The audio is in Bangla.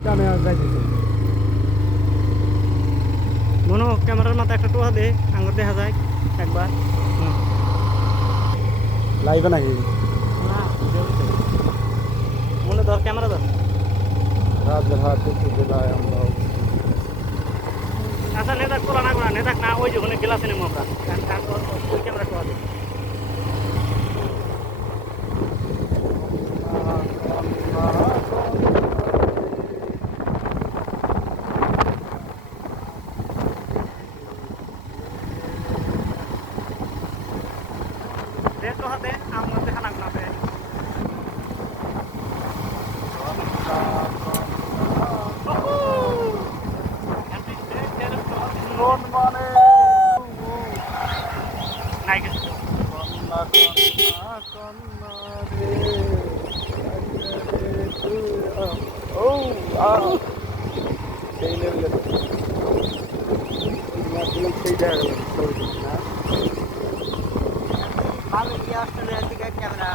কামে যাইতেছে মনো ক্যামেরার মাথা একটা টোয়া দে আঙুর দেখা যায় একবার লাইভে নাকি না মনে ধর ক্যামেরা ধর রাতের হাত দেখতে জেলায় আমরা আচ্ছা নেতাক তোলা না করা নেতাক না ওই যে ওখানে গেলাসে নেবো আমরা ওই ক্যামেরা টোয়া দে দে টোয়া দে আমার দেখা লাগবে না কোন মানে নাই কিছু কন্যা কন্যা কন্যা রে ও সেই লেভেলে সেই জায়গায় ভালো গিয়ে অস্ট্রেলিয়ার দিকে ক্যামেরা